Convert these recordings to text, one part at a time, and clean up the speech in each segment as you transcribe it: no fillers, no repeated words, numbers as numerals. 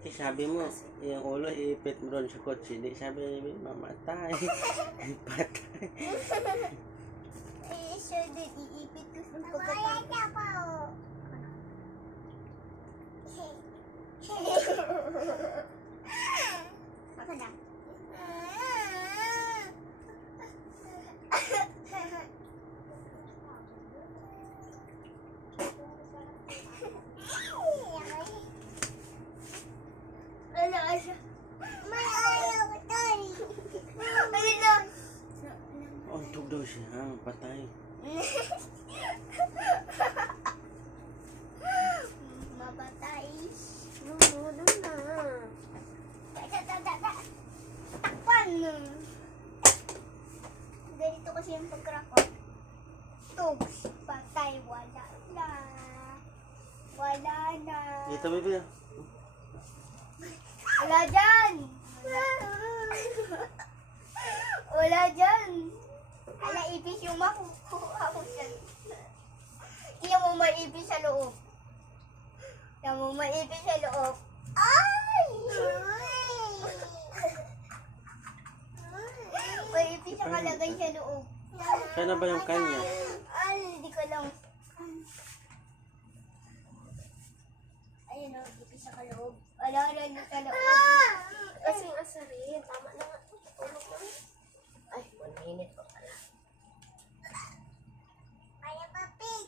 Eh, sabi mo, yung ulo, iipit mo doon sa kotse. Di sabi ni mamatay. Patay. Eh, siya din, iipit ko sa pagkatapos. Ako na. May ayaw ko tayo. Ano na? Untog daw siya, patay. Mapatay. No na. Takpan. Ganito kasi yung pag-crack ko. Tugs. Patay. Wala na. Wala na. Dito, baby. Wala dyan. Wala dyan. Ala, ipis yung makukuha ko dyan. Hindi mo maipis sa loob. Hindi mo maipis sa loob. Ay! Maipis ang kalagay sa loob. Saan na ba yung kanya? Ay, hindi ko lang. Ayun o, ipis sa loob. Wala na sa loob. Kasing asarin. Tama na nga. Tulog na. Ay, 1 minute pa pala. Kaya papit.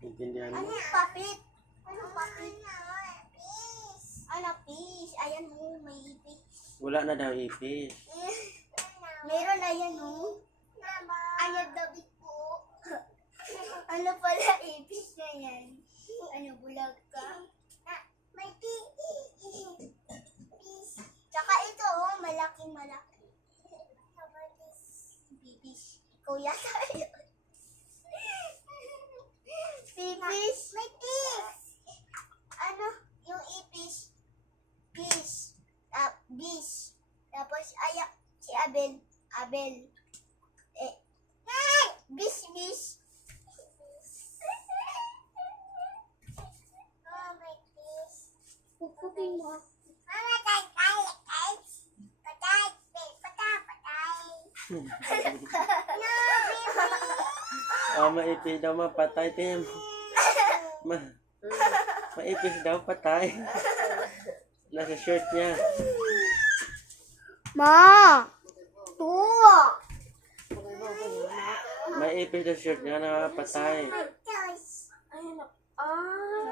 Intindihan mo? Ano papit? Ano papit? Ano fish? Ayan mo, may ipis. Wala na daw ipis. Meron na yan, oh. Ayan, David po. Ano pala ipis na yan? Ano, bulag ka? May ipis. Tsaka ito, oh, malaki. Bibis. Ikaw yata yun. Bibis. May ipis. Ano, yung ipis. Bis. Bis. Tapos, ayak, si Abel. Bis. Oh, my fish. Puputin mo. Mama, patay. No, baby. Maipis daw, mapatay. Tingnan mo. Maipis daw, patay. Nasa shirt niya. Ma! Tuwa! Maipis daw shirt niya na patay. Ayun na. Ay,